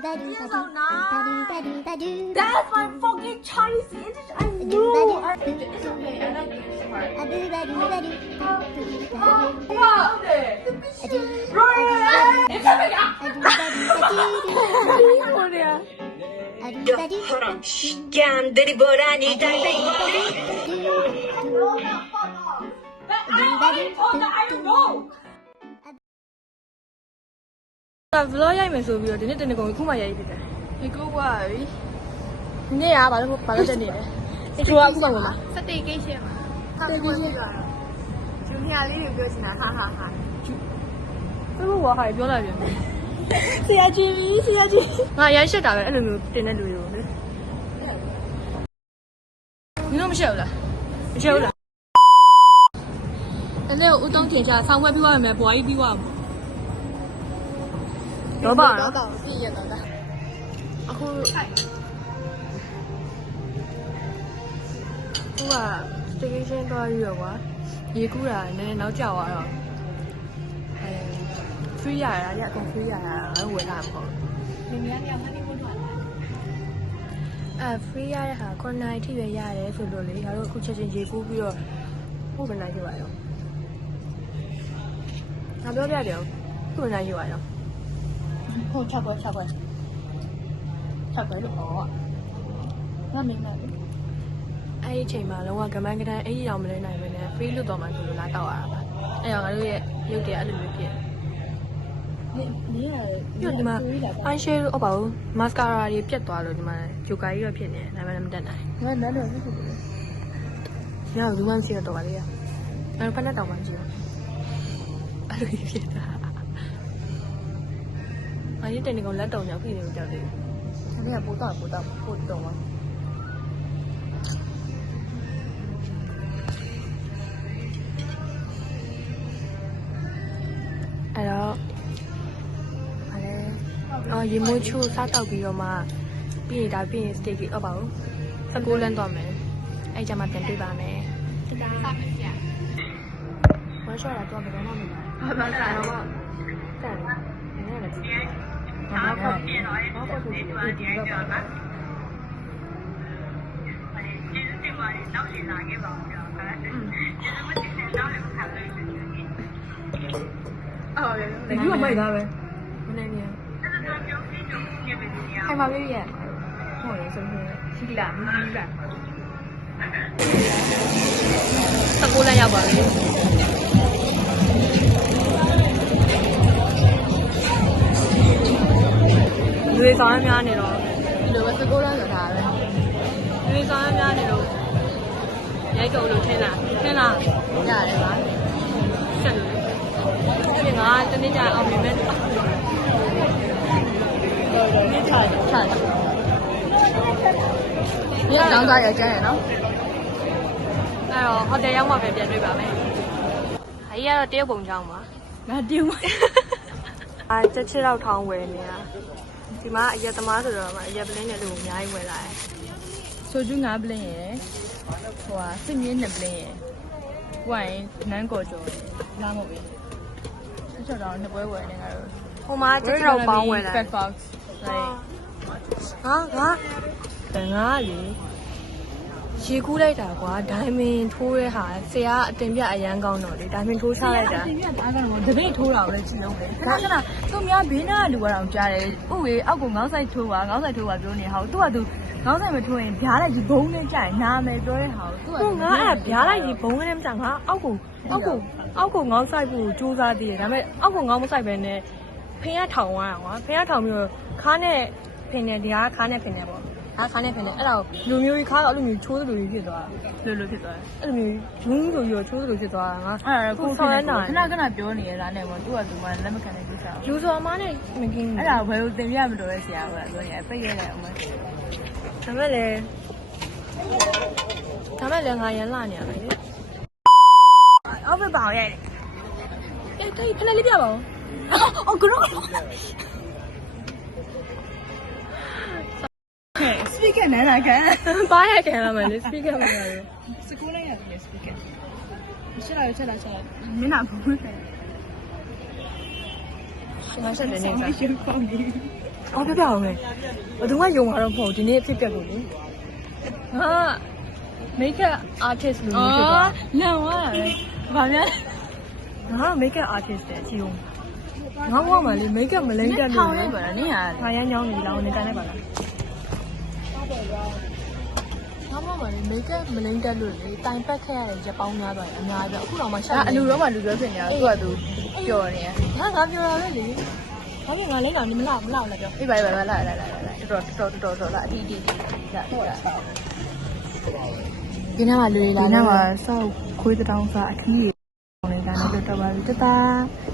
That's my fucking Chinese English. I knew. It's okay. I like this part. Scandali borani dai. vlog ရိုက်မယ်ဆိုပြီးတော့ဒီနေ့တနေ့ကုန်ခုမှရိုက်ဖြစ်တယ်။ဒီကူကပြီ။ဒီနေ့ကဘာလို့တက်နေလဲ။ဒီကူကအခုမှဝင်လာ။စတေးကိတ်ရှင်းပါ။စတေးကိတ်ရှင်းကတော့ဂျူနီယာလေးကိုပြောချင်တာဟာ။ဘယ်လိုဝါခိုင်ပြောလိုက်ပြန်။ဆရာကြီး။ငါရိုက်ရှက်တာပဲအဲ့လိုမျိုးတင်တဲ့လူတွေကိုလေ။မင်းတို့မရှက်ဘူးလား။မရှက်ဘူးလား။အဲ့ဒါကိုဦးတုံးထင်ချဆောင်းဝဲပြီးသွားမယ်ဘွားကြီးပြီးသွားမှာ။တော့ပါတော့ပြည့်ရတော့တာအခုကစတေးရှင်းသွားပြီးတော့ကွာရေကူးတာနည်းနည်းနောက်ကျသွားတော့free ရတာညအကုန် free ရတာငါတို့ဝယ်လာမှာပေါ့နင်များကမှနေဖို့တော့free ရတဲ့ဟာ9နာရီထိပဲရတယ်ဆိုလို့လေငါတို့အခုချက်ချင်းရေကူးပြီးတော့ပို့မနိုင်ကြပါရောငါပြောပြတယ်ပို့မနိုင်ကြပါရောဟုတ်6ခွဲလို့ပေါ့ငါမင်းမလေးအဲ့ဒီအချိန်မှာလုံးဝကမန်းကတန်းအဲ့ဒီအောင်မလဲနိုင်ပဲနဲ့ free လွတ်တော့မှဆိုလို့လာတော့ရတာပါအဲ့တော့ငါတို့ရဲ့ရုပ်တွေအဲ့လိုမျိုးဖြစ်နေရတယ်ဒီမှာ eyeshadow လို့ပေါ့ mascara တွေပြတ်သွားလို့ဒီမှာဂျိုကာကြီးတော့ဖြစ်နေတယ်ဒါပေမဲ့မတက်နိုင်ငါလည်းတော့ဖြစ်တယ်ညောင်ဒီမှမရှိတော့ပါလေအဲ့ဖက်နဲ့တောင်မှမရှိတော့အဲ့လိုဖြစ်တာအရင်တနေ့ကလက်တုံရောက်ဖြစ်နေလို့ကြောက်တယ်။ဒါနဲ့ပို့တော့ပါအဲ့တော့ရေမိုးချိုးစားတောက်ပြီးတော့မှပြီးရင်စတေးကြီးအောက်ပါဦး19လမ်းသွားမယ်အဲ့ကြမှာပြန်တွေ့ပါမယ်။ဒါစားမယ်ဆရာ။ဘာရှာတာတော့ဘယ်တော့မှမလာဘူး။ဘာစားတော့တန်နေနေတယ်။ဘာမှမဖြစ်တော့အဲ့ဒီဒီတော့ဒီအဲ့တော့ပါကျေးဇူးတင်ပါတယ်နောက်ရှင်လာခဲ့ပါဦးကြောကျေးဇူးမတင်တဲ့နောက်လည်းမခံလို့ရှိနေတယ်အော်လေဒီကမိုက်သားပဲမနေနေအဲ့ဒါတော့ပြောပြီးတော့ပြင်ပေးနေရအောင်ခိုင်ပါလေးရဲ့ဟုတ်လေဆိုရင်ရှိလားမကြီးလား19လမ်းရောက်ပါပြီလူတွေဆောင်ရများနေတော့ဒီလိုပဲ19လမ်းဆိုတာပဲလူတွေဆောင်ရများနေတော့ရိုက်ကုန်လို့ထင်းလားရတယ်ပါဆက်လို့ဒီငါတနေ့ကျအောင်မြင်မယ်ဒီထားညတောင်းသားရကျန်းရနော်အဲ့တော့ဟိုတယ်ရောက်မှပဲပြန်တွေ့ပါမယ်အကြီးကတော့တရုတ်ပုံချောင်းပါငါတရုတ်ချက်ချစ်တော့ထောင်းဝယ်နေတာဒီမှာအရက်သမားဆိုတော့အရက်ပလင်းနဲ့လူအများကြီးဝယ်လာတယ်ဆိုကျူး9ပလင်းရယ်စစ်မြင်း2ပလင်းရယ်ဝိုင်းနန်းကော်ကျော်လာမဟုတ်ဘူးချက်တော့2ပွဲဝယ်နေငါတို့ဟိုမှာချက်ချတော့ပေါင်းဝယ်လာတယ်ငါလေရေကူးလိုက်တာကွာဒိုင်မင်ထိုးတဲ့ဟာဆရာအတင်ပြအရန်ကောင်းတော့လေဒိုင်မင်ထိုးချလိုက်တာအတင်ပြအားကတော့တပိတ်ထိုးတာကိုလည်းချင်လုံးလေခဏသူများဘေးနားလူကတော့ကြားတယ်ဥဝေအောက်ကငေါ့ဆိုင်ထိုးပါပြောနေဟာသူကသူငေါ့ဆိုင်မထိုးရင်ဗျားလိုက်ကြီးဘုံနဲ့ကြာရင်နာမယ်ပြောတဲ့ဟာကိုသူကငါအဲ့ဗျားလိုက်ကြီးဘုံနဲ့မကြာငါအောက်ကိုငေါ့ဆိုင်ဖို့စူးစမ်းသေးတယ်ဒါပေမဲ့အောက်ကိုငေါ့မဆိုင်ပဲနဲ့ဖင်ရထောင်သွားတာကွာဖင်ရထောင်ပြီးတော့ခါနဲ့ဖင်နဲ့ဒီဟာခါနဲ့ဖင်နဲ့ပေါ့ခါနဲ့ဖင်နဲ့အဲ့ဒါလူမျိုးကြီးခါတော့အဲ့လိုမျိုးချိုးသလိုကြီးဖြစ်သွားတာလိုဖြစ်သွားတယ်အဲ့လိုမျိုးဂျုံးလိုကြီးချိုးသလိုဖြစ်သွားတာငါအဲ့ဒါကိုဆောင်းနေတာခဏပြောနေရတာနဲ့ပေါ့သူကသူမှလက်မခံနိုင်ဘူးစားယူဆိုအမားနဲ့မကင်းဘူးအဲ့ဒါဘယ်လိုတင်ပြမလို့လဲဆရာကပြောနေပိတ်ရဲတယ်အမဒါမဲ့လေငါရန်လာနေရမယ်လေအောက်ပဲပါရဲ့တိတ်ဖက်လေးပြပါဦးအော်ကတော့speaker နဲ့လာခံပါရခံရမယ်လေ speaker မှာရယ်စကူလိုက်ရတယ် speaker ရှင်းလာချက်မင်းနာဘူးရှင်မဆက်တယ်နေတာရှင်းပေါင်းပြီ အော်ပြပြအောင်လေဘယ်သူမှယုံမှာတော့မဟုတ်ဒီနေ့ဖြစ်ပျက်ကိုလေဟာ makeup artist လို့မျိုးဖြစ်သွားလန်သွားတာဘာများငါ makeup artist တဲ့ချီဦးငါ့ဘဝမှာလေ makeup မလိမ့်တက်လို့ထောင်လိုက်ပါလားနင်ကဟာရမ်းညောင်းနေလောင်းနေတိုင်းလိုက်ပါလားငါ့ဘဝမှာလေ makeup မလိမ့်တက်လို့လေတိုင်ပတ်ခဲ့ရတဲ့ရက်ပေါင်းများသွားတယ်အများကြီးအခုတော့မှရှာအလူတော့မှလူပြောဖြစ်နေတာသူကသူပျော်နေငါပြောတာပဲလေဘာဖြစ်ငါလိမ့်တာမလောက်လားပြောအေးပါလာတော်လာအတီးလာတော့လာဒီနေ့မှလူတွေလာဒီနေ့မှစောက်ခွေးတောင်းစားအခီးတွေနေတာနဲ့တော့ပါပြီတတာ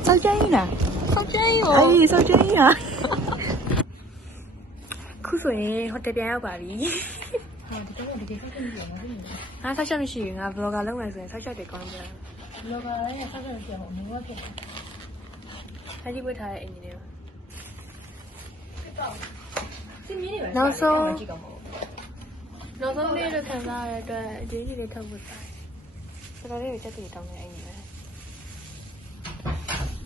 စောက်ကျင်းလားစောက်ကျင်းရောအေးစောက်ကျင်းဟာခုဆိုရင်ဟိုတယ်ပြန်ရောက်ပါပြီဟာဒီတော့ဒီကိစ္စကိုပြောမှာငါဆောက်ချက်မရှိဘူးငါ vlogger လုပ်မယ်ဆိုရင်ဆောက်ချက်တွေကောင်းတယ် vlogger လည်းဆောက်ချက်ပြောင်းအောင်မျိုးဖြစ်တယ်ခိုင်းကြည့်ပွေးထားတဲ့အိမ်ကြီးတွေနောက်ဆုံးလေးတော့ခံစားရတဲ့အတွက်အကြီးကြီးလေးထုတ်ဖို့တာတော်တော်လေးကိုတက်တည်တောင်းနေအိမ်ကြီးပဲ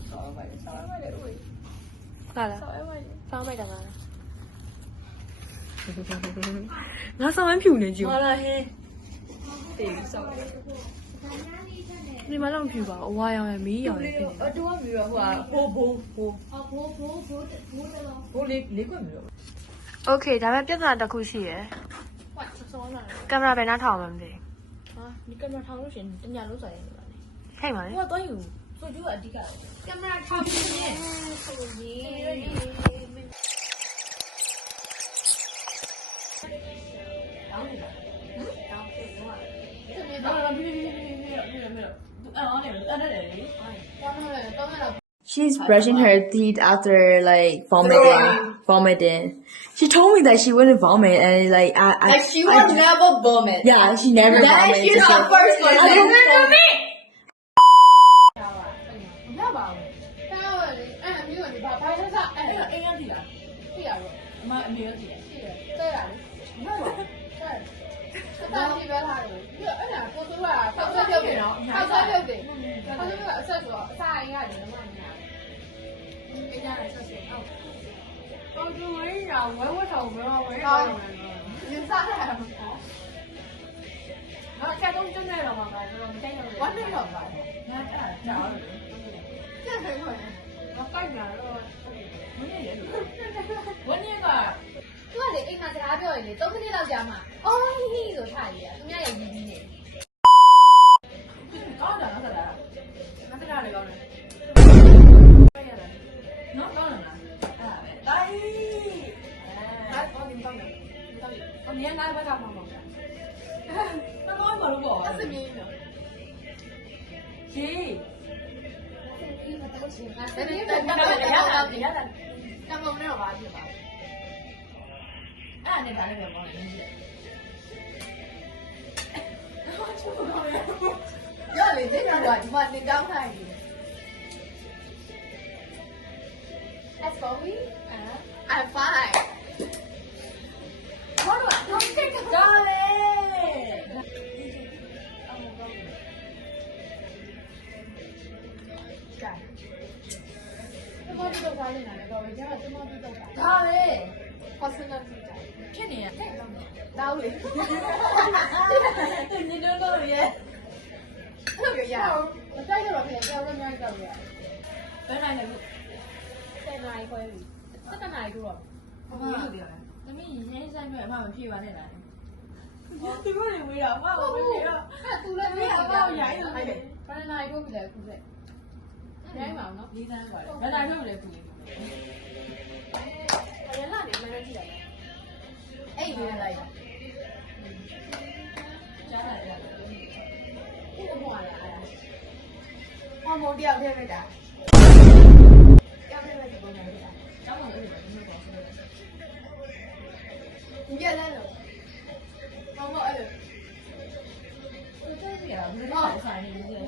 ဆောင်းပါလေဦးဟာလားဆောင်းလိုက်တာလားငါဆောင်းမဖြူနေကြည့်ဟာလားဟင်းတေးဆောင်းဒီမှာတော့ဖြူပါအဝါရောင်ရမီးရောင်ရဖြစ်နေတူကမီးရောဟိုဘိုးလေးကွက်မီးရောโอเคဒါပေမဲ့ပြဿနာတစ်ခုရှိရယ်ကင်မရာဘယ်နှထောင်မှမသိဟာဒီကင်မရာထောင်လို့ရှင်တညာလုံးဆိုင်နေပါလေခိုင်ပါလေဟိုတော့ယူဆိုကျူကအဓိကကင်မရာထောင်ပြီးနေဆိုရင်She's brushing her teeth after like vomiting. She told me that she wouldn't vomit and like she would never vomit. Yeah, she never vomits. She's the first one. I'm fine. What do I do? Darling! Darling! Personal Can you take them? Darling. You don't know yet. Yeah. I'm trying to repeat it. When I know. Say my query. စက်နိုင်တော့ဘာလို့ပြောလဲသမီးရင်းဆိုင်မဲ့အမမဖြေပါနဲ့လားသူတို့တွေဝေးတော့အမမဖြေတော့အဲ့သူလည်းမေးအမကိုရိုင်းနေတယ်ဘာနိုင်တော့ပြီလဲခုဆက်ရိုင်းပါအောင်နော်၄သန်းပါတယ်ဘာနိုင်တော့ပြီလဲခုလေးရလာနေမှန်းကြည့်လိုက်အဲ့ဒီလိုက်ကြားလာတယ်ဒီလိုမှလာဟောမောတယောက်ထည့်လိုက်တာရောက်နေလိုက်ပုံစံလေးကျောင်းမှာလည်းဒီလိုပေါ့ဆိုတော့ဒီပြလာတော့ဟောမအဲ့လိုသူတည်းရဘူးလားဆိုင်နေတယ်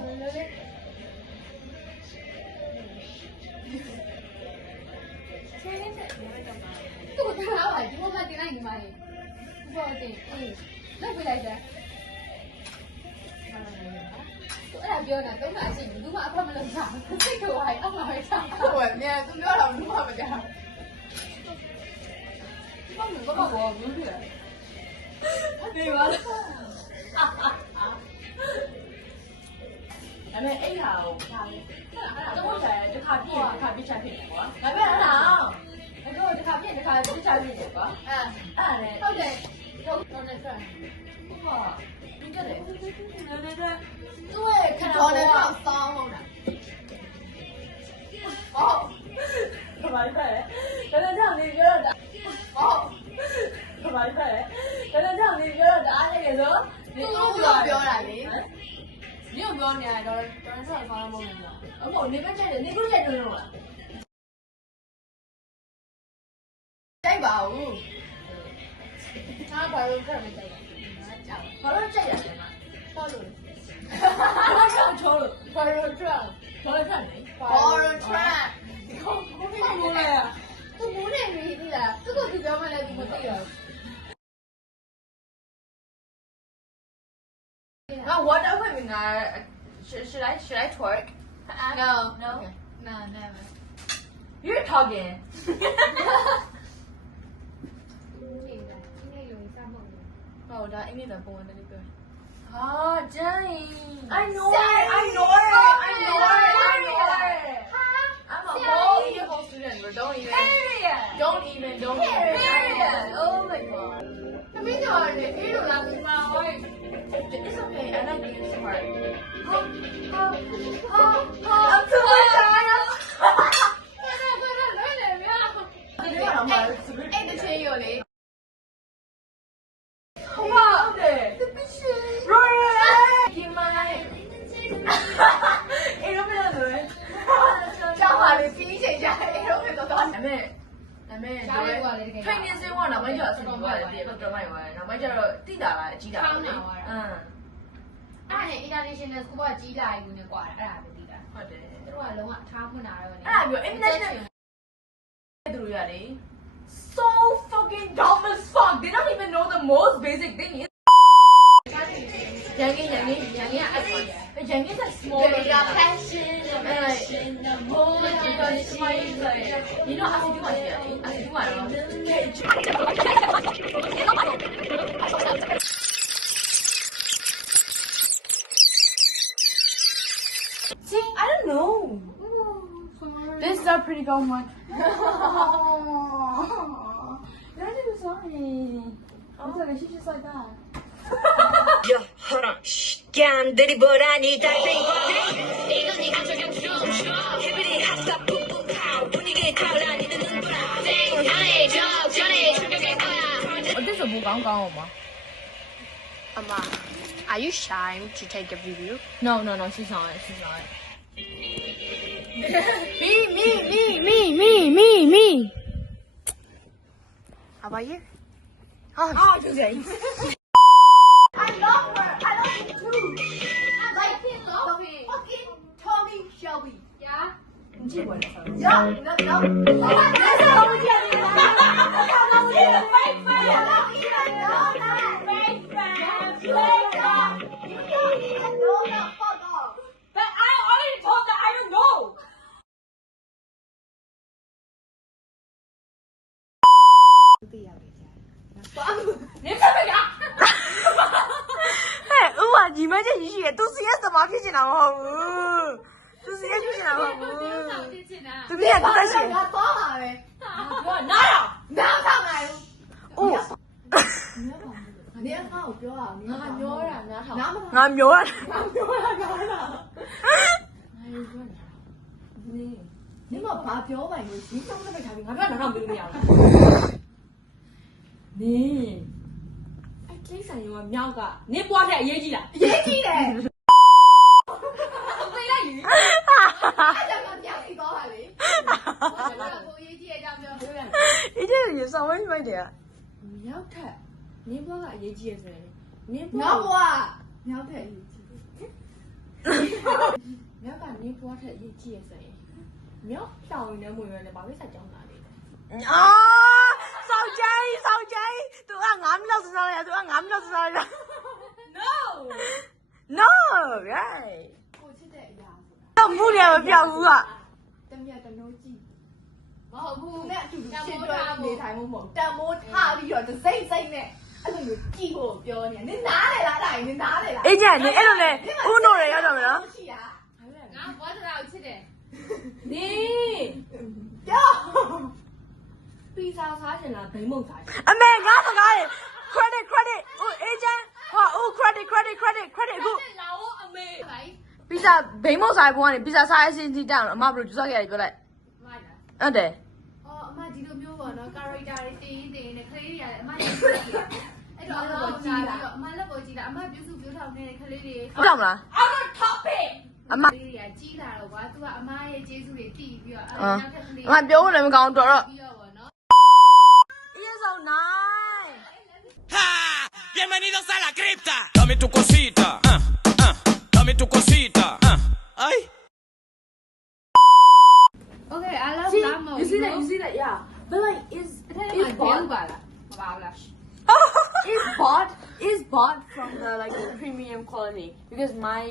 သူကထားပါဒီမှာတင်လိုက်နေမှာလေဘောတင်အေးလက်ပြလိုက်တယ်အဲ့ဒါပြောတာတော့မှအရှိဘူးမှအဖက်မလုပ်တာစိတ်ကိုဝိုင်းအမှပဲချာဟုတ်ပဲမြန်သူပြောတာဘူးမှမကြောက် ဘာဘာဘာဘူးပြနေပါလားအဲ့မဲ့အဲ့ဟာကိုထားလေတော့တခါပြည့်တခါပြစ်ချဖြစ်တယ်ကွာဒါပေမဲ့လားအဲ့တော့တခါပြည့်တခါပြစ်ချဖြစ်တယ်ကွာအဲ့နဲ့ဟုတ်တယ်ဟုတ်တယ်ဆက်ဟာဒီကလေးသူ့ရဲ့ခဏတော့ဆောင်းဟုတ်လားအော်ဘာလဲဒါလည်းကြောင့်နေပြောတာအော်ဘာလဲဒါလည်းကြောင့်နေပြောတာအားလည်းဆိုဒီကိုပြောတာလေ你有没有你来？当然是很方便的。哦，你们这里你不是这种了？带吧，他把肉片没带呀？把肉带呀？包肉。把肉炒了，把肉串，炒了串没？把肉串。你看，不过来呀？不过来没的，这个就叫买来怎么对了？Now what are we gonna? Should I twerk? No. No, never. You're talking. Oh, that ain't even born any good. Oh, Jenny. I know it. I'm a whole student. Don't even. Oh my god. It's okay. I like being smart. I'm too tired. Hey, the chain you need. Wow. Right. Keep my eye. Hey, don't be that way. Jangan lupa pilih saja. Hey, don't be that way. ဒါမဲ့ထိုင်နေစင်းကနောက်ပိုင်းကျတော့အဆင်ပြေသွားတယ်ပြတော့မိုက်သွားတယ်နောက်ပိုင်းကျတော့တိတာလားအကြီးတာလေအဲ့ဒါနဲ့ international school ကကြီးလာယူနေကွာအဲ့ဒါပဲတိတာဟုတ်တယ်သူတို့ကလုံးဝထားခွင့်တာတော့နေအဲ့ဒါပြော international သူတို့ရလေ so fucking dumb as fuck they don't even know the most basic thing is ရန်ကင်းကရန်ကင်းက small passion the more you know as you do See, I don't know. This is a pretty good one. You're not sorry. It's okay, she's just like that. Yo, hold on. Shh. Can't 보라니 달팽이 이건 네가 저격 춤춰 히브리 핫스타 뿜뿜 파우 분위기 타올라 니는 눈보라 땡하네 적전에 충격일 거야 어디서 뭐 깡깡 Amma, are you shy to take a video? No, she's not. Me. How about you? Oh, today. I love her. I love you too. Like fucking Tommy Shelby. Yeah. Hey, 你们这一些都是也怎么ဖြစ်နေတာမဟုတ်ဘူးသူစီရဖြစ်နေတာမဟုတ်ဘူးသူကတက်ရှိငါသွားပါပဲပြောနားတော့နားဆောင်နိုင်ဘူးအိုးနေအခါကိုပြောအောင်ငါမျောတာနားထောင်ငါမျောတာ你们把表白有心脏都被查病，我不要拿上病了。你，哎，这声音我秒个，你播出来业绩了，业绩嘞。没来鱼。还想把秒给搞下来？我想要做业绩，这样子不要。你这个也稍微慢点。秒看，你播个业绩是？你播。秒播啊！秒看业绩。秒看你播出业绩是？秒တောင်းနေမှုရယ်ဘာလို့ဆက်ကြောင်းလာလဲအာစောက်ကြိုင်းသူက9မိနစ်စောက်ရသူက9မိနစ်စောက်ရ No right ကိုချစ်တဲ့အရာဆိုတာတော့မှုလည်းမပြောက်ဘူးကတမရတနိုးကြည့် မဟုတ်ဘူး နဲ့အတူတူရှင်းပြောနေထိုင်မှုမဟုတ်တန်မိုးထားပြီးတော့စိတ်နဲ့အဲ့လိုမျိုးကြည့်ဖို့ပြောနေနင်နားလေလားဒါနင်နားလေလား အေးကြနေအဲ့လိုလေဦးနိုတွေရောက်တော့မယ်နော် ရှိတာ ငါဘွားတရာကိုချစ်တယ် နေ ပြော ပီဇာစားချင်လားဘိမုတ်စားချင်အမေငါစကားလေ creditဦးအေးကြဟာဦး credit အခု လာဦးအမေဟိုင် ပီဇာဘိမုတ်စားဘုံကနေပီဇာစားအစင်းစီတောင်းအမဘယ်လိုကြွစားခဲ့ရပြောလိုက် မိုက်လား ဟုတ်တယ် အော်အမဒီလိုမျိုးပေါ့နော် character တွေတင်းနဲ့ခလေးတွေရတယ်အမကြီးတယ်အဲ့တော့အမပေါ်ကြည့်တာအမလက်ပေါ်ကြည့်တာအမပြုစုပြောထောင်နေတဲ့ခလေးတွေ ဟုတ်တော့မလား out of topic အမ လေးတွေကကြီးလာတော့ကွာ तू ကအမရဲ့ကျေးဇူးတွေတည်ပြီးတော့အဲ့ အာ နောက်ထပ်ကလေး အမပြောလို့လည်းမကောင်းတော့တော့ ပြီးတော့ပေါ့နော် Is so nice ¡Ja! ¡Bienvenidos a la cripta! Dame tu cosita, dame tu cosita, ¡ay! Okay I love See, Lamo you see that, yeah. But like, is bought, ပါလားမပါဘူးလား is bought from the like the premium quality because my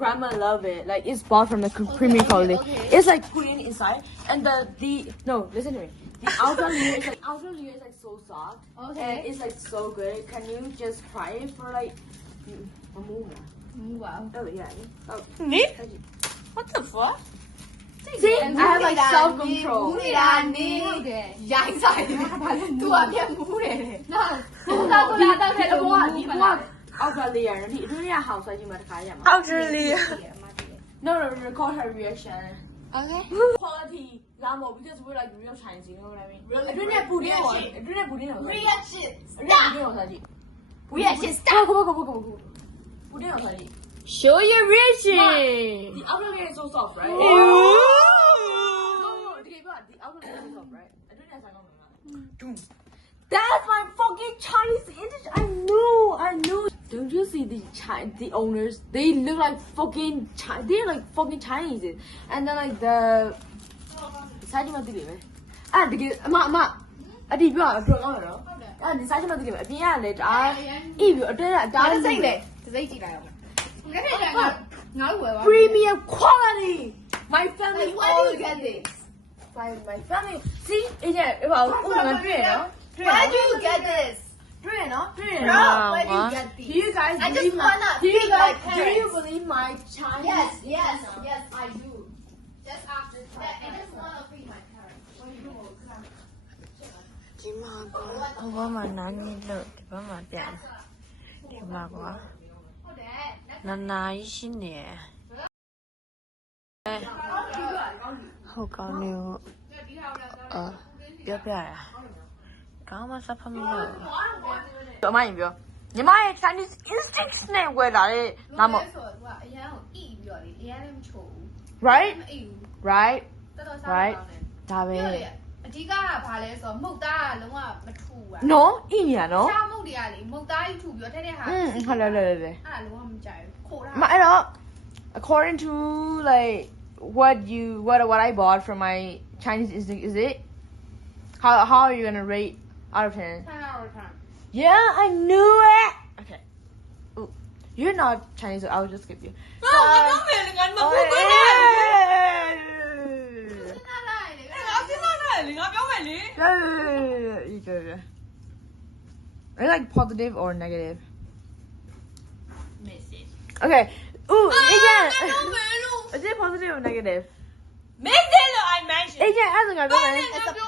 grandma love it. Like, it's bought from the premium quality. okay. It's like put in inside, and the no, listen to me. The outer layer is like so soft, Okay. and it's like so good. Can you just try it for like a moment? မူပါဘူး Oh yeah. Oh. What the fuck? See, I have like self control. နေတာနေရိုင်းဆိုင်တယ်သူကပြတ်မှုတယ် နော်ဘုရားကလာတော့ခဲ့လို့ ဒီဘွား outer layer ဒီအတွင်းရဟောင်းဆွဲကြီးမှာတခါရမှာ outer layer no record her reaction Okay quality လာမို့ because we're like real Chinese you know what I mean အတွင်းနဲ့ပူတင်းရောအတွင်းနဲ့ပူတင်းရော reaction အတွင်းနဲ့ပူတင်းရောစားကြည့် reaction ကိုပူတင်းရောစားကြည့် show your reaction the outer layer is so soft right no the outer layer is soft right အတွင်းနဲ့ဆိုင်ကောင်းမှာ That's my fucking Chinese English. I knew. Don't you see the owners? They look like fucking they're like fucking Chinese. And then like the Sajima did it. Ah, the ma. I did you are from Oro. Ah, the Sajima did it. Yeah, let if you are ဒါလည်းစိတ်လေစိတ်ကြည့်လိုက်အောင်ငါထက်ငါတို့ဝယ်ပါ premium quality. My family where do you get this my family. See, yeah, about where do you get this Bro, where do you get these do you guys I just believe wanna do you feed guys my do you parents. believe my Chinese? yes I do just after that I just wanna feed my parents what do you do ဒီမှာကဘဝမှာနာနေလို့ဒီဘက်မှာပြန်ဒီမှာကွာ ဟုတ်တယ် နာနာကြီးရှိနေဟုတ်ကောင်းနေဟုတ်ပြောပြရကောင်းမစဖမလို့အမရင်ပြောညီမရဲ့ Chinese instincts နဲ့ဝယ်လာတဲ့နာမ ဆိုတော့သူကအရန်ကိုအိပြီးတော့လေအရန်လည်းမချိုးဘူး right မအိဘူး right တော်တော်စားကောင်းတယ် ဒါပဲ ပြောလေအဓိကကဘာလဲဆိုတော့မုတ်သားကလုံးဝမထူဘူးอ่ะ နော်အိညာနော် ရှားမုတ်တွေကလေမုတ်သားကြီးထူပြီးတော့ထဲထဲဟာ ဟုတ်တယ် အဲ့ဒါလုံးဝမကြိုက်ဘူးခိုးတာ မအဲ့တော့ according to like what I bought from my Chinese instinct is it how are you gonna rate out of 10 10 out of 10 yeah I knew it okay ooh, you're not Chinese so I'll just skip you ငါတော့မယ်ငါမပူတော့ နားလိုက်လေ ငါစဉ်းစားတယ်ငါပြောမယ်လေ you go are you like positive or negative message okay ooh agent မယ်လို့ is it positive or negative message လို့ I mentioned agent အဲ့ဒါငါပြောမယ်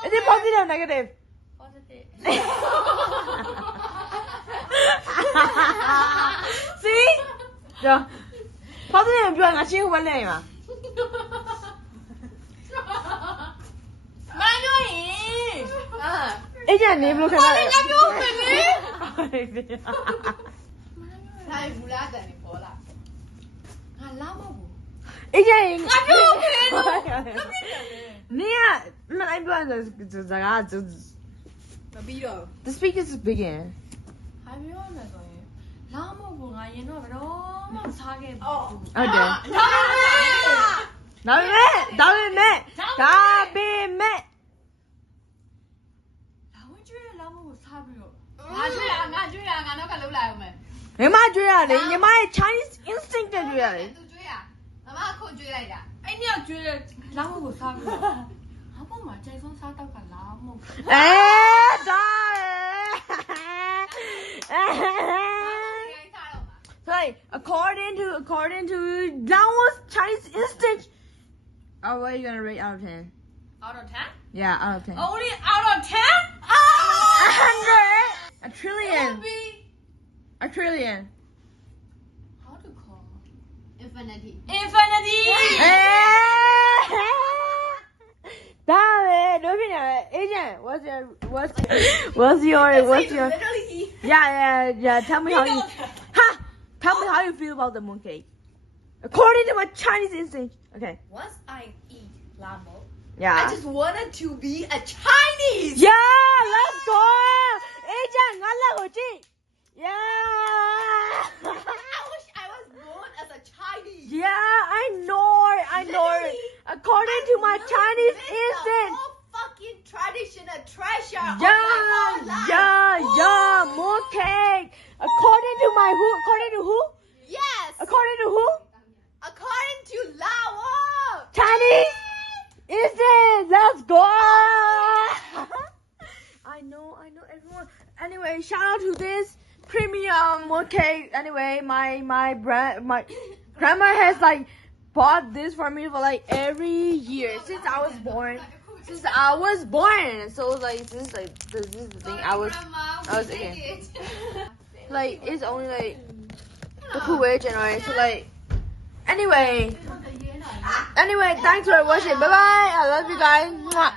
is it positive or negative positive see ကြော positive ပြောငါရှင်းဝက်လဲမှာ မပြောရင် agent နေဘလို့ခဏလဲ ငါပြောမယ်လေ နိုင်ဘူးလားတန်နေပေါ်လာငါလာမဟုတ်ဘူး agent ငါပြောမယ်လို့ နေကမလိုက်ပြောစကား မပြီးတော့ the speakers is begin ဟာပြောရမယ်ဆိုရင်လာမဟုတ်ဘူးငါရင်တော့ဘယ်တော့မှမစားခဲ့ဘူး ဟုတ်တယ် ဒါပဲ ဒါပေမဲ့လာဝင်ကျွေးလာမဟုတ်ဘူးစားပြီးတော့ငါကျွေးရငါတော့ကလှုပ်လိုက်အောင်မယ် ညီမကြွေးရတယ်ညီမရဲ့ Chinese instinct နဲ့ကြွေးရတယ် သူကျွေးရမမခုတ်ကျွေးလိုက်တာ အဲ့ညကျွေးတယ် လာမဟုတ်ဘူးစားပြီးတော့ဟာပေါ့ မှာကျိန်ဆုံးစားတော့ကလားမဟုတ် ဒါHey, according to downward Chinese instinct, what are you gonna rate out of 10? out of 10 Yeah, out of 10. only out of 10 100! A trillion! A trillion! how to call infinity infinity Don't be Agent, what's your Yeah, tell me how you feel about the mooncake. According to my Chinese instinct. Okay. once I eat lamo Yeah. I just wanted to be a Chinese Yeah, let's go. Agent, Yeah. I wish I was born as a Chinese Yeah, I know. According to my Chinese instinct. fucking traditional treasure Yeah, mooncake. According to who? yes According to who? according to Lao Chinese instinct. Let's go. I know everyone. Anyway, shout out to this premium mooncake. Anyway, my grandma has like bought this for me for like every year since I was born. So like this is the thing I was okay. Like it's only like the cool way January. So like anyway, thanks for watching. Bye bye. I love you guys. Mwah.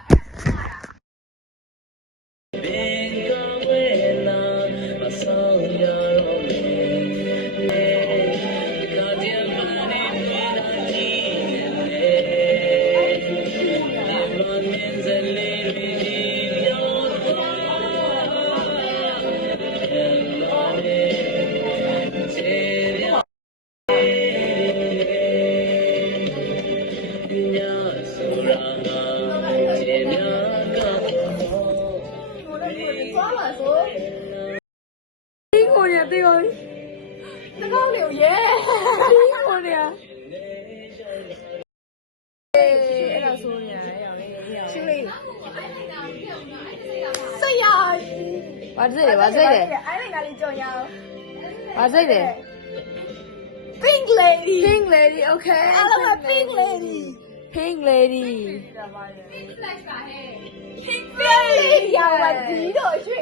What's it? I think I need to know What's it? pink lady Pink lady, okay. I love a pink lady Pink lady. pink lady 有問題都出嚟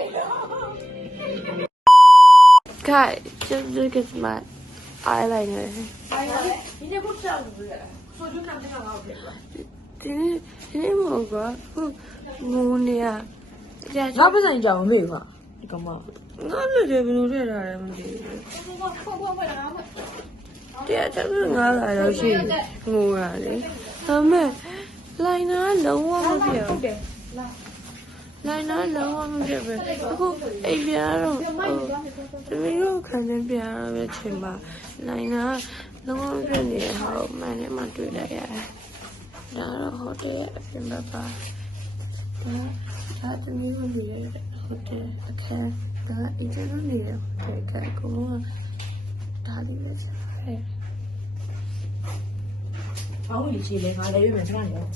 Guys, just look at my eyeliner. ဒီနေ့မဟုတ်ကွာခုငိုနေရငါပစံကြောင်မေ့ကွာဒီကောင်မငါလည်းဘယ်လိုထည့်ထားလဲမသိဘူး135လာတော့ရှိငိုရလေဒါမဲ့လိုင်နာလုံးဝမပြတ်ဟုတ်တယ်လိုင်နာလုံးဝမပြတ်ပဲအခုအိပ်ပြားတော့တမီးတို့ခံနေပြားတော့ပဲချိန်ပါလိုင်နာလုံးဝမပြတ်နေတဲ့ဟာကိုမှန်နဲ့မှတွေ့လိုက်ရတယ်ဒါတော့ဟိုတယ်ရဲ့အပြင်ဘက်ပါဒါတမီးတို့နေတဲ့ဟိုတယ်အခန်းဒါအင်ဂျင်တို့နေတဲ့ဟိုတယ်အခန်းအကုန်လုံးကဒါလေးပဲဆက်ပါတယ် ဘောင်းကြီးချီလဲငါလည်းရွေးမယ်စကားနေတော့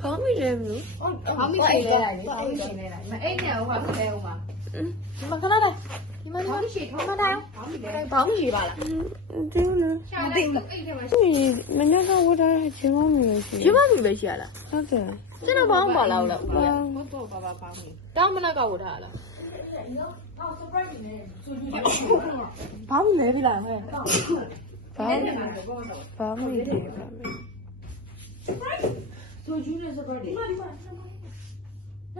ဘောင်းမီလဲမလို့ ဘောင်းကြီးချီလဲလိုက်ဘောင်းကြီးချီလဲလိုက်မအိတ်နဲ့ဟိုကဖဲဟိုမှာ ဒီမှာခဏလေးဒီမှာ ဘောင်းကြီးချီထုံးမတိုင်းဘောင်းကြီးလဲဘောင်းကြီးပါလား ဒီလို ရှာတယ်အိတ်ထဲမှာ မနေ့ကဝတ်ထားတဲ့ချင်းမမီပဲရှိ ကျမလူပဲရှိရလား ဟုတ်တယ် ကျွန်တော်ဘောင်းပါလားလို့ ဘောတော့ဘာဘောင်းကြီး တောင်းမနက်ကဝတ်ထားလား ဘောင်းလဲပြီလားဟဲ့ဘောင်းမီတယ်ပါမယ် ဆိုကျူးနေစပရက်ဒီမှာ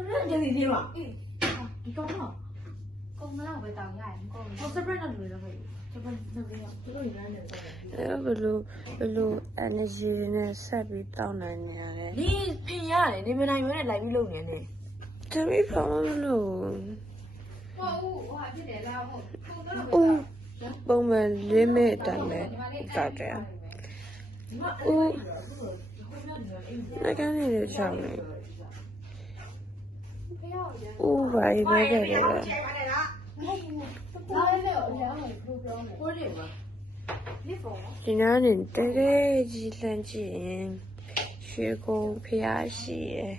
နားကြည့်သေးလားဒီကောင်တော့ကုန်းမလောက်ပဲတောင်းရတယ်ကုန်းဟောစပရက်နဲ့တွေ့တော့ပဲစပရက်နဲ့တွေ့တော့သူတို့ရမ်းနေတယ် ဘယ်လို energy နဲ့ဆက်ပြီးတောင်းနိုင်နေရလဲ ဒီဖင်ရတယ်နေမနိုင်ရွေးနဲ့လိုက်ပြီးလုပ်နေတယ် တမီးဘာမှမလုပ် ဟိုဟာဖြစ်တယ်လားဟုတ် ဦးပုံမှန် limit အတိုင်းပဲတောက်တယ်ဦးငါကနေရချောင်းနေဦးဘာကြီးပဲတယ်လေ ဘာလဲလဲဟိုရောင်းနေဘလို့ပြောနေဟိုနေပါ ဒီနားနေတဲတဲကြီးလှမ်းကြည့်ရင်ရွ ရွှေကုန်းဖျားရှိရယ်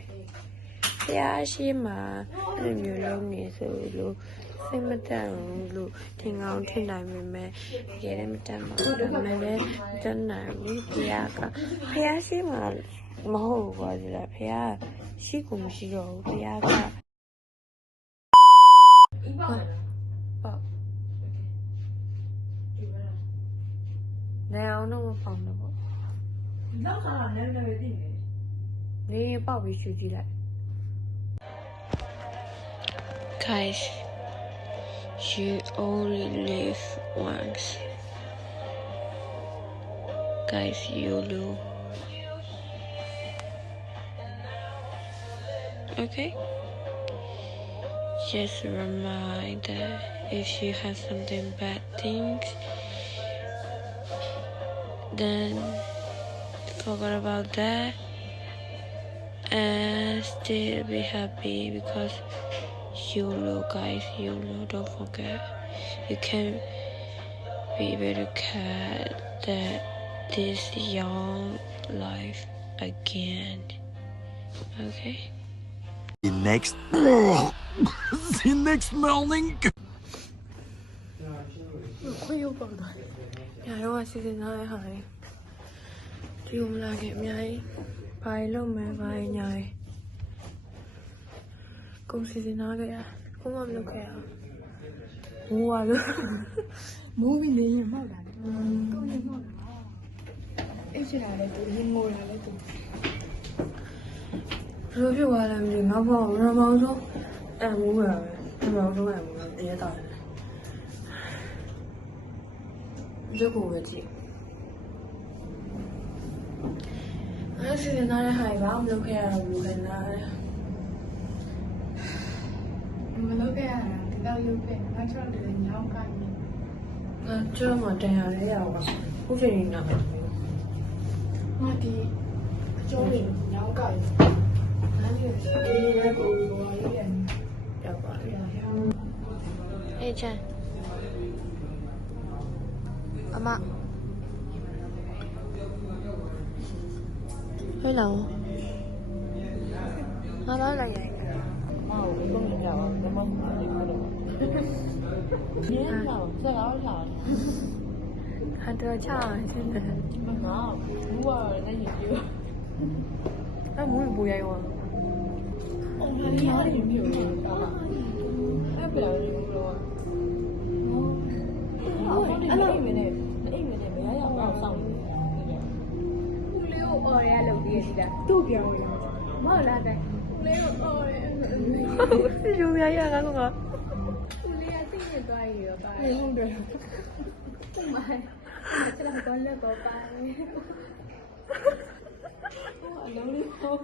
ဖျားရှိမှာအဲ့လိုမျိုးလုံးနေဆိုလို့စိတ်မတန်ဘူးလို့ထင်ကောင်းထင်နိုင်ပေမဲ့တကယ်လည်းမတန်ပါဘူးဒါပေမဲ့လည်းမတန်နိုင်ဘူးဖျားရှိမှာမဟုတ်ဘူးကွာဒီလားဖျားရှိကိုမရှိတော့ဘူးဖျားကပေါ့နေအောင်တော့မပေါအောင်တော့ပေါ့နောက်ခါလည်းလည်းပဲသိနေနေပေါက်ပြီးရှူကြည့်လိုက် Guys, you only live once. Guys, YOLO. Okay? Just a reminder, if you have something bad things, then forget about that and still be happy because YOLO, guys, YOLO, don't forget. You can be able to catch this young life again. Okay? The next morning. ခွေးရုပ်ပေါက်သွားတယ်။ညာတော့စီစဉ်ထားတဲ့ဟာလေဒီလိုမလာခင်အများကြီးဘာလို့မဲဘာညာလေကုန်စီစဉ်ထားခဲ့ရကိုမမလုပ်ခဲ့ရမိုးပါလို့မိုးပြီးနေရင်မောက်တာလေကိုနေမောက်တာအဲ့ချလာလေသူရင်ငိုလာလေသူဘယ်လိုဖြစ်သွားလဲမသိဘူးနောက်တော့ရမောင်ဆုံးမိုးရပဲရမောင်ဆုံးရမိုးရဲတာတယ်ရုပ်ကိုပဲကြည့်အဲ့စီစဉ်ထားတဲ့ဟာဘာမှမလုပ်ခဲ့ရဘူးခင်ဗျာမလုပ်ခဲ့ရတာဒီတော့ရုပ်ပဲနောက်ချောင်းတယ်ညောင်းကိုင်းနေကျွန်တော်မှတန်ရရဲရပါခုချိန်နေတော့ဟာဒီအကျော်လေးညောင်းကိုင်းနားလေးဒီရဲကိုဘာလို့လဲရောက်ပါလေအေးချမ်းအမဟဲ့လောငါတော့လိုက်ရိုက်မဟုတ်ဘူးဘုံကြောက်တော့မမလေးခေါ်တော့ညောင်းဆက်အောင်ချာဟာတော့ချာရှင်းတယ်မမဘူးကလည်းရင်ပြအဲ့မူးပူရိုက်ရောအော်ဟာရီယာရင်ပြအဲ့ပြလာလို့တော့အဲ့လိုမင်းအိမ်မင်းမရရအောင်စောင့်နေတယ်ခုလေးကိုအော်ရလုပ်ပြီးရည်လားသူ့ပြောင်းရမဟုတ်လားတဲ့ခုလေးကိုအော်ရယူရရကောခုလေးကသိနေသွားရပါဟုတ်တယ်သူ့မကျွန်တော်ကောလက်ပေါ်ပါအလုံးလေးပေါ့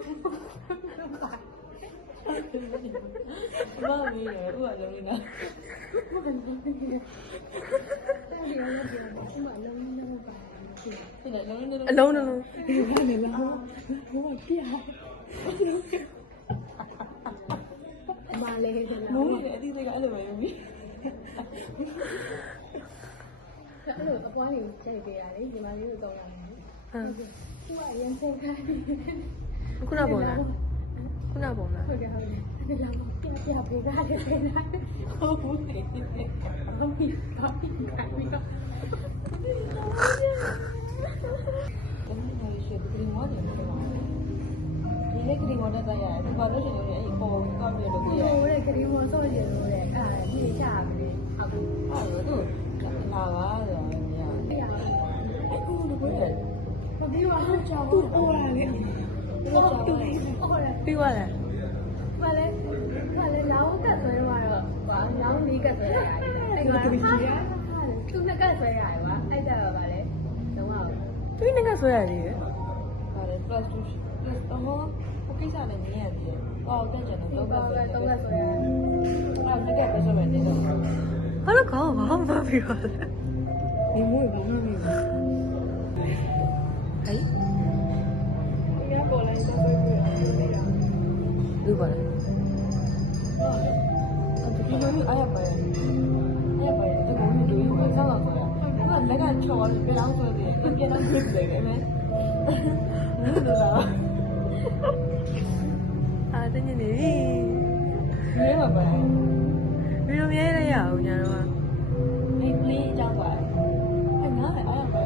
ဘာမင်းလဲဥအလုံးလေးနော်အလုံးလုံးဒီဘာလဲလားဟိုပြာမလေးတယ်လားလုံးရအတိတ်ကအဲ့လိုပဲယူပြီးအဲ့လိုအပွားကြီးကြိုက်ပေးရတယ်ဒီမလေးကိုတော့ရတယ်ဟုတ်ကဲ့သူကအရင်ချိန်ခိုင်းခုနပုံလားခုနပုံလားဟုတ်ကဲ့ဟုတ်ကဲ့ဒီလောက်ပြပေးရတယ်ပေးရတယ်ဟုတ်ဘူးဟုတ်ပြီခိုင်းပြီးတော့ဒီနေ့ကဒီမော်နဲ့တိုင်းရတယ်ဘာလို့လဲဆိုရင်အဲ့ပေါ်ကောက်ပြလို့ပြရတယ်ဟိုလေကဒီမော်ဆော့ကျင်လို့လေအဲ့ဒါဒီချပြီအခုအဲ့ဒါသူလာပါဆိုတော့ညအဲ့အခုဘယ်လဲမပြီးပါဘူးကြောက်သူ့ပေါ်လာလေဟုတ်တယ်ဟုတ်တယ်ပြီးသွားလားဘာလဲလောင်းကတ်ဆွဲသွားတော့ကွာလောင်းလေးကတ်ဆွဲရတယ်အဲ့ကွာသူနှစ်ကတ်ဆွဲရတယ်ကွာအဲ့ကြတော့ဗာလဲလုံးဝသူနှစ်ကတ်ဆွဲရတယ်ဗာလဲ plus တော့ကိစ္စလည်းမြင်ရတယ်။အော်တက်ကြတယ်တော့ကဆွဲရတယ်။အဲ့ဒါကပဲဆိုမယ်တဲ့။ဘာလို့ကောင်းဘာမှမပြောလဲ။ဒီမို့ဘာမှမပြောဘူး။ဟဲ့။ဒီကပေါ်လိုက်တော့ပြော။ဒီပါလား။ဒီလိုမျိုးအားရပါရဲ့။အားရပါရဲ့။ဒီလိုမျိုးတွေဆောက်လာတော့။ဒါကလက်ကချော်ပြီးပြောင်းဆိုတယ်။ပြန်တော့ပြည့်တယ်ပဲ။ဘယ်လိုလဲ။ အာတညနေပြီ ရဲမှာပဲ ဘယ်လိုမြဲလဲရအောင်ညာတော့ ဒီကလေးအကြောင်းပါအဲ့ငါလည်းအားရပဲ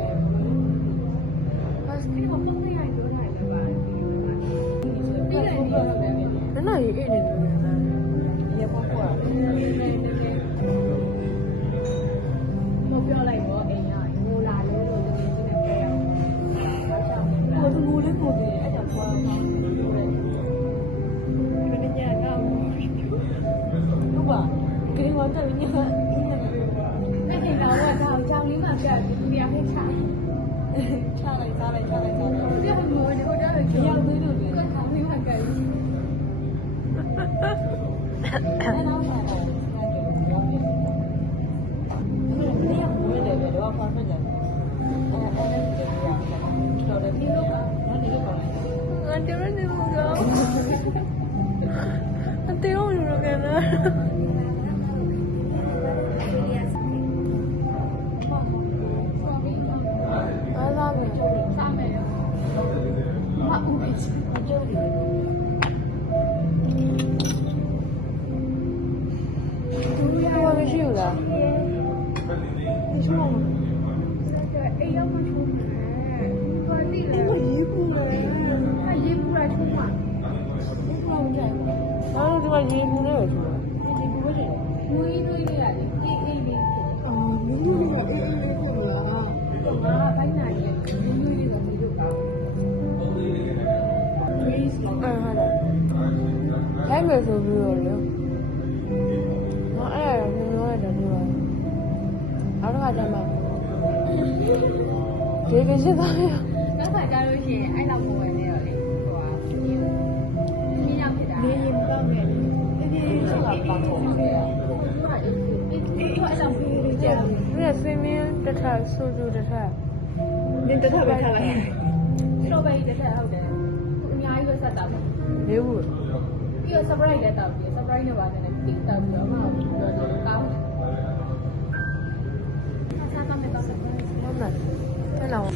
ဘာစတိကိုပုံနေရိုက်တော့နိုင်တယ်ပါဒီလိုနေရတယ် နနာကြီးအိတ်နေတယ် ရေပေါ်ပေါ်မပြောလိုက်တော့အိမ်ကငိုလာလို့လို့ဒီနေ့ပြောတာဟိုငိုလေးကိုဒီအဲ့ကြောင့်ပေါ်တာမင်းညာတော့ဟုတ်ပါဒီမှာတော့ညအဲ့ဒီတော့တော့ကြောင်လေးမှပြဒီနေရာဖိတ်ချချလိုက်ချလိုက်ချလိုက်ချလိုက်ဒီကမိုးဒီကတော့ရောက်သေးလို့ဒီကကြောင်လေးမှကြိုက်အဲ့တော့ဆက်တယ်ရောက်ပြီဒီကမိုးတယ်တော့ဖတ်မှန်းတယ်အဲ့ဒါလည်းဒီကတော့ဒီလိုပါနော်ဒီလိုပါ ငါတရနေဘူးကောအတေရောယူရခဲ့လားအားလာမယ် စားမယ်ရောမအူးချမကြိုးတယ် ဘာမရှိဘူးလား အိမ်ရောက်မှချုံးမယ်ဘာတိလဲရေးပူလဲရေးပူရချုံးမှာရေးပူအောင်ကြိုက် ငါတို့ဒီမှာရေဘူးနဲ့ပဲဆိုတော့ ဒီပူရတယ်နွေးနွေးလေးရတယ်အေးအေးလေးအော်နွေးနွေးလေးကအေးအေးလေးဖြစ်လားငါဘိုင်းနိုင်တယ်နွေးနွေးလေးကမလို့ကောင်း အဲ့မယ်ဆိုပြီးတော့လေငါအဲ့ဒါမျိုးရတယ်ဒီမှာအားတော့ကြမှာဒီကရှိသားရ နောက်ခါကြလို့ရှိရင်အဲ့လောက်မဝင်နေတော့လေဟိုဟာဒီရောက်ဖြစ်တာနေရင်ကောင်းတယ်ဒီဆိုတာပါတော့ဒီကအကြောင်းပြေးကြတယ် ဒီဆွေးမင်းတစ်ထပ်ဆိုသူတစ်ထပ် နင်တစ်ထပ်ပဲထားလိုက်စတော်ဘယ်ရီတစ်ထပ်ဟုတ်တယ်အများကြီးပဲဆက်တာပေါ့ လေးဘူး ပြီးတော့ surprise လည်းတောက်ပြီး surprise နဲ့ပါတယ်နဲ့တိတောက်ပြီးတော့မှပြောတယ်ကောင်းတယ်စားကမ်းတော့ surprise ဟုတ်လားအဲ့လောက်